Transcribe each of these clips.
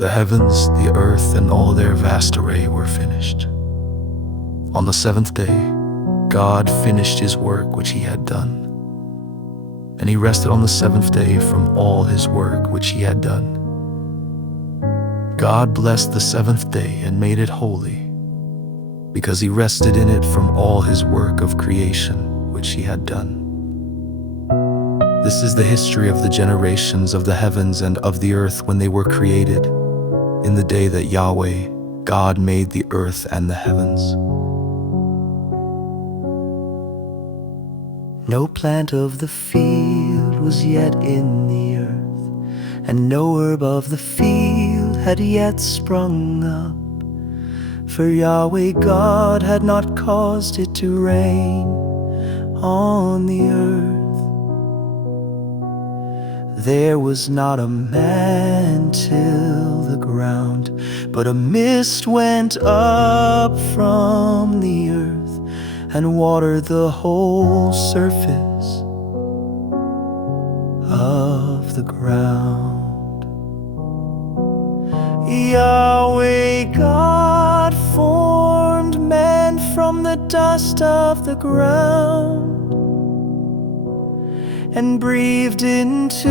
The heavens, the earth, and all their vast array were finished. On the seventh day, God finished his work which he had done. And he rested on the seventh day from all his work which he had done. God blessed the seventh day and made it holy, because he rested in it from all his work of creation which he had done. This is the history of the generations of the heavens and of the earth when they were created, in the day that Yahweh, God, made the earth and the heavens. No plant of the field was yet in the earth, and no herb of the field had yet sprung up, for Yahweh God had not caused it to rain on the earth. There was not a man till the ground, but a mist went up from the earth and watered the whole surface of the ground. Yahweh God formed man from the dust of the ground and breathed into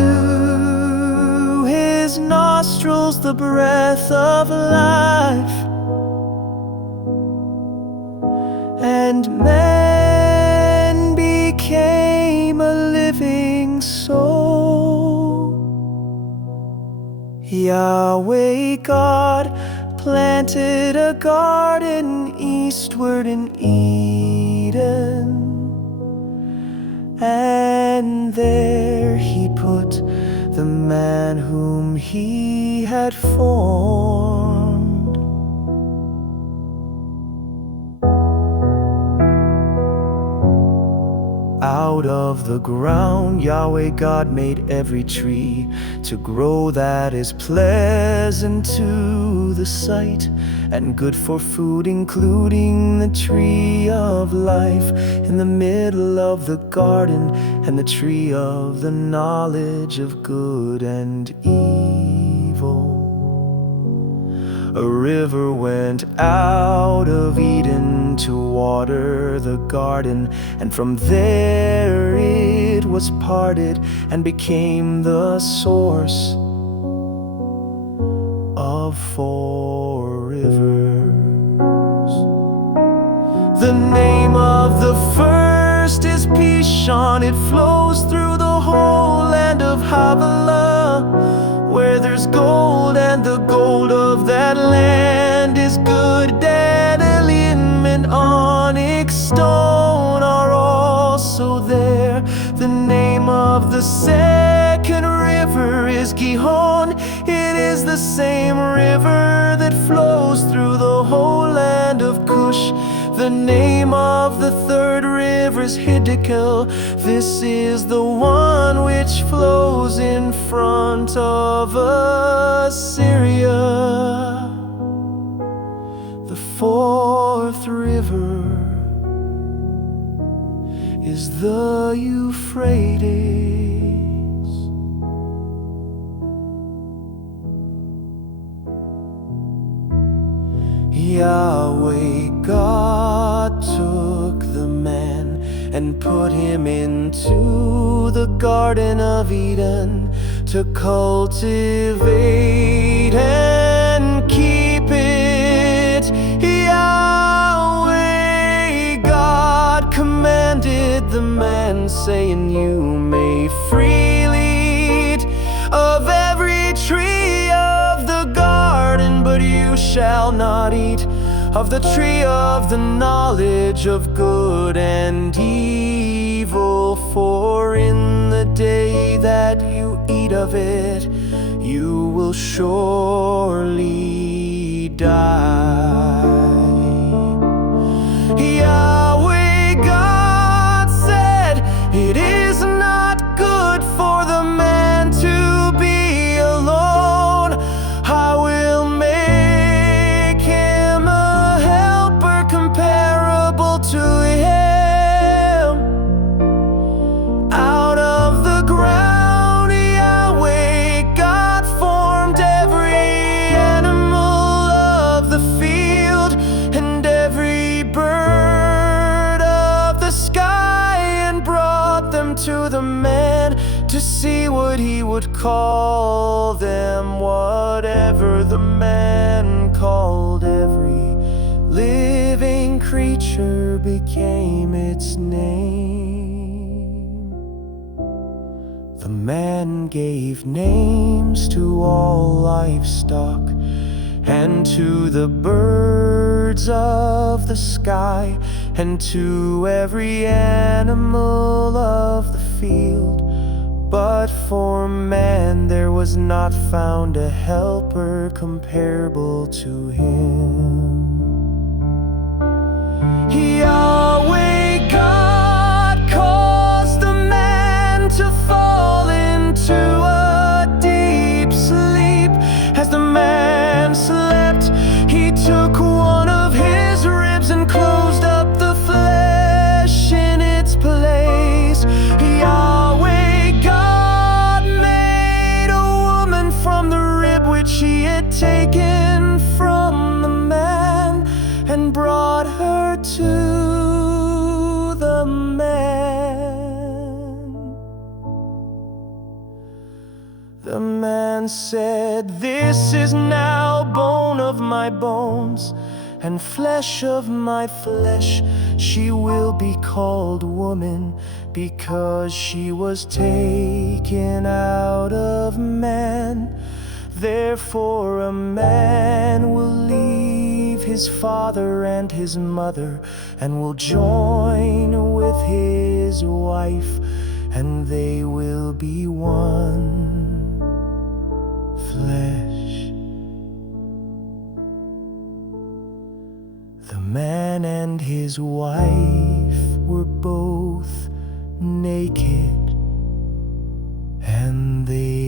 his nostrils the breath of life, and man became a living soul. Yahweh God planted a garden eastward in Eden, and there he put the man whom he had formed. Out of the ground Yahweh God made every tree to grow that is pleasant to the sight and good for food, including the tree of life in the middle of the garden, and the tree of the knowledge of good and evil. A river went out of Eden to water the garden, and from there it was parted and became the source of 4 rivers. The name of the first is Pishon. It flows through the whole land of Havilah, where there's gold, and the gold of that land is good. Bdellium and onyx stone are also there. The name of the second river is Gihon. It is the same river that flows through the whole land of Cush. The name of the third river is Hiddekel. This is the one which flows in front of Assyria. The fourth river is the Euphrates. Yahweh God took the man and put him into the Garden of Eden to cultivate and keep it. Yahweh God commanded the man, saying, "You may freely eat of every tree of the garden, but you shall not eat of the tree of the knowledge of good and evil, for in the day that you eat of it, you will surely die." Yahweh God said, "It is not good for the man to be alone. I will make him a helper comparable to him." Out of the ground Yahweh God formed every a man to see what he would call them. Whatever the man called every living creature became its name. The man gave names to all livestock and to the birds of the sky, and to every animal of the field. But for man there was not found a helper comparable to him. Yahweh God caused the man to fall into a deep sleep. As the man slept, he took one of his ribs and closed up the flesh in its place. Yahweh God made a woman from the rib which he had taken from the man, and brought her to the man. The man said, "This is now bone of my bones and flesh of my flesh. She will be called woman, because she was taken out of man. Therefore a man will leave his father and his mother, and will join with his wife, and they will be one flesh." The man and his wife were both naked, and they